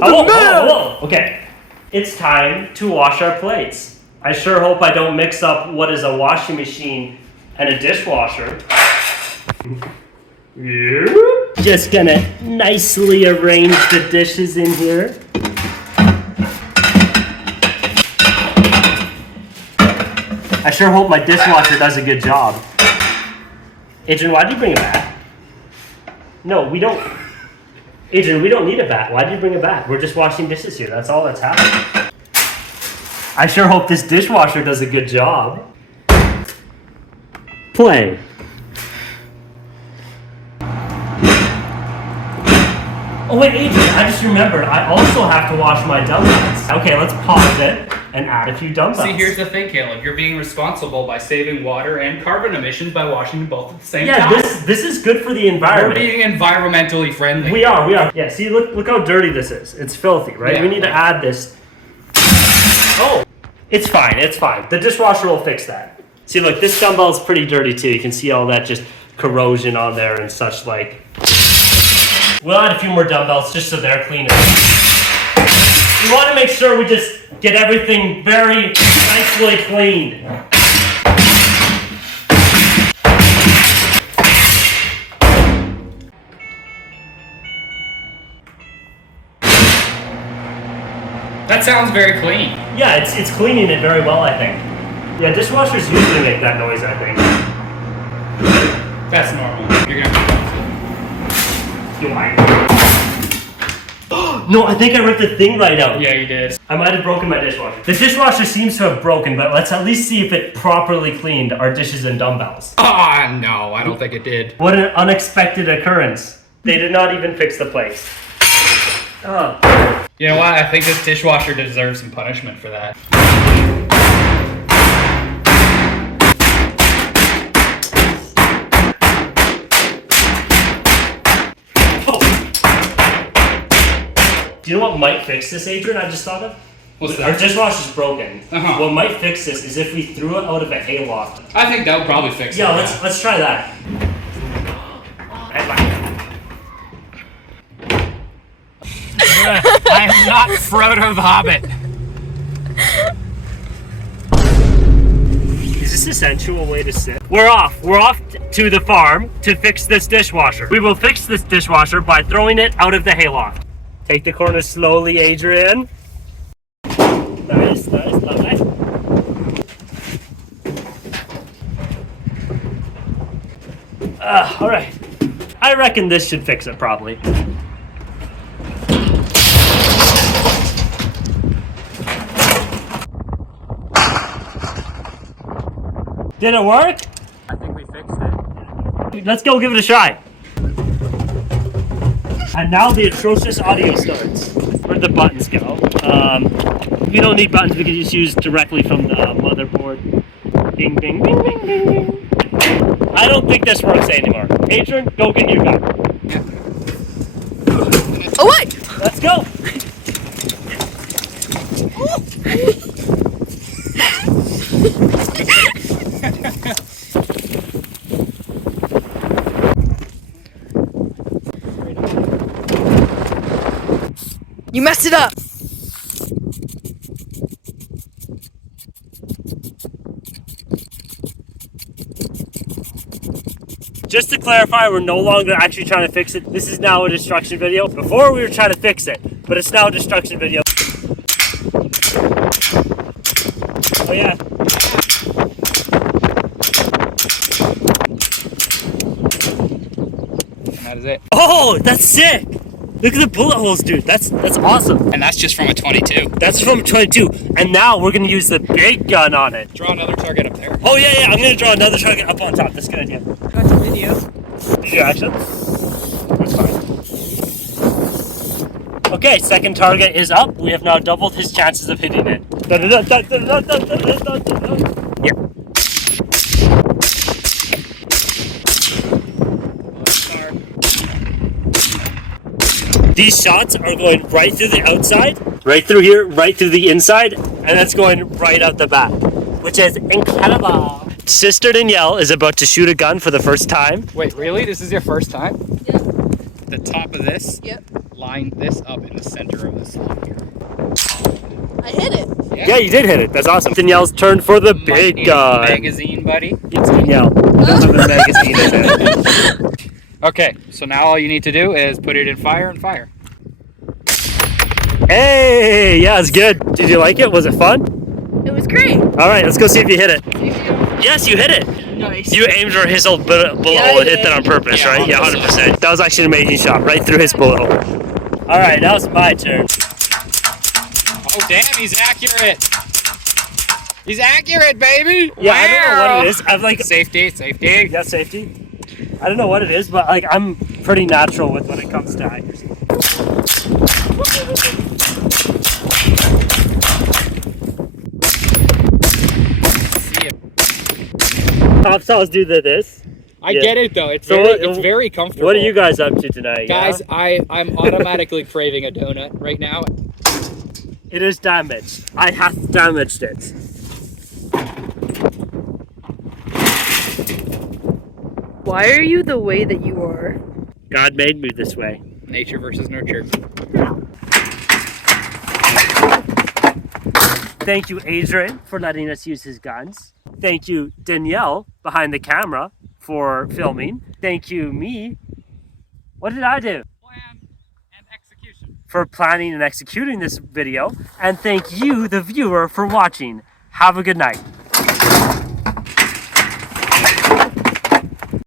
Hello. Okay, it's time to wash our plates. I sure hope I don't mix up what is a washing machine and a dishwasher. Just gonna nicely arrange the dishes in here. I sure hope my dishwasher does a good job. Adrian, why did you bring a bat? No, we don't. Adrian, we don't need a bat. Why did you bring a bat? We're just washing dishes here. That's all that's happening. I sure hope this dishwasher does a good job. Play. Oh wait, Adrian, I just remembered. I also have to wash my dumbbells. Okay, let's pause it and add a few dumbbells. See, here's the thing, Caleb. You're being responsible by saving water and carbon emissions by washing them both at the same time. Yeah, this is good for the environment. We're being environmentally friendly. We are. Yeah, see, look how dirty this is. It's filthy, right? Yeah, we need to add this. Oh, it's fine. The dishwasher will fix that. See, look, this dumbbell is pretty dirty too. You can see all that just corrosion on there and such like. We'll add a few more dumbbells just so they're cleaner. We want to make sure we just get everything very nicely cleaned. That sounds very clean. Yeah, it's cleaning it very well, I think. Yeah, dishwashers usually make that noise, I think. That's normal. You're gonna No, I think I ripped the thing right out. Yeah, you did. I might have broken my dishwasher. The dishwasher seems to have broken, but let's at least see if it properly cleaned our dishes and dumbbells. Ah, no, I don't think it did. What an unexpected occurrence. They did not even fix the plates. Oh. You know what? I think this dishwasher deserves some punishment for that. Do you know what might fix this, Adrian? I just thought of? What's that? Our dishwasher's broken. Uh-huh. What might fix this is if we threw it out of a hayloft. I think that would probably fix it. Yeah, let's try that. I am not Frodo the Hobbit. Is this a sensual way to sit? We're off to the farm to fix this dishwasher. We will fix this dishwasher by throwing it out of the hayloft. Take the corner slowly, Adrian. Nice, lovely. All right. I reckon this should fix it probably. Did it work? I think we fixed it. Let's go give it a try. And now the atrocious audio starts. Where'd the buttons go? We don't need buttons, we can just use directly from the motherboard. Ding, ding, ding, ding, ding, ding. I don't think this works anymore. Adrian, go get your gun. Oh, wait! Let's go! You messed it up! Just to clarify, we're no longer actually trying to fix it. This is now a destruction video. Before we were trying to fix it, but it's now a destruction video. Oh yeah. And that is it. Oh, that's sick! Look at the bullet holes, dude. That's awesome. And that's just from a 22. That's from 22. And now we're gonna use the big gun on it. Draw another target up there. Oh yeah, I'm gonna draw another target up on top. That's a good idea. Got your video. Did you actually? That's fine. Okay, second target is up. We have now doubled his chances of hitting it. Yeah. These shots are going right through the outside, right through here, right through the inside, and that's going right out the back, which is incredible. Sister Danielle is about to shoot a gun for the first time. Wait, really? This is your first time? Yep. The top of this? Yep. line this up in the center of the slot here. I hit it. Yeah, you did hit it. That's awesome. Danielle's turn for the Might big need a gun. magazine, buddy. It's Danielle. I don't have a magazine in it. Okay, so now all you need to do is put it in fire and fire. Hey, yeah, it's good. Did you like it? Was it fun? It was great. All right, let's go see if you hit it. Yes, you hit it. Nice. You aimed for his old bullet hole Yeah, I and hit did. that on purpose, Yeah, right? Yeah, 100%. That was actually an amazing shot, right through his bullet hole. All right, now it's my turn. Oh, damn, he's accurate. He's accurate, baby. Yeah, I don't know what it is. I've like Safety. yeah, safety. I don't know what it is, but like I'm pretty natural with when it comes to accuracy. Top saws do this. I Yeah. get it though. It's So very, what- it's very comfortable. What are you guys up to tonight? guys? Yeah? I'm automatically craving a donut right now. It is damaged. I have damaged it. Why are you the way that you are? God made me this way. Nature versus nurture. Thank you, Adrian, for letting us use his guns. Thank you, Danielle, behind the camera, for filming. Thank you, me. What did I do? Plan and execution. For planning and executing this video. And thank you, the viewer, for watching. Have a good night.